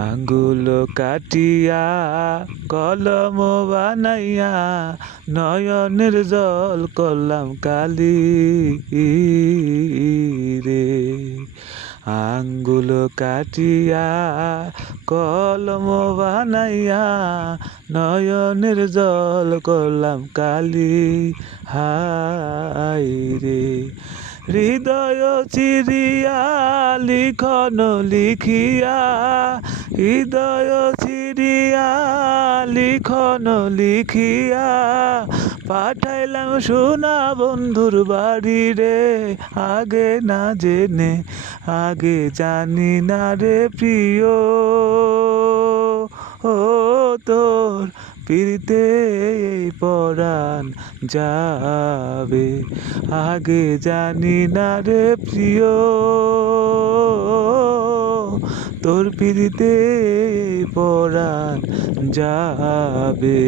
আঙ্গুল কাটিয়া কলম বানাইয়া নয়নের জল করলাম কালি রে। আঙ্গুল কাটিয়া কলম বানাইয়া নয়নের জল করলাম কালি হায় রে। হৃদয় চিরিয়া লিখন লিখিয়া, হৃদয় চিরিয়া লিখন লিখিয়া পাঠাইলাম সোনা বন্ধুর বাড়ি রে। আগে না জেনে আগে জানি না রে প্রিয়, ও তোর পিরিতে পরাণ যাবে। আগে জানি না রে প্রিয়, তোর পিরিতে পরাণ যাবে।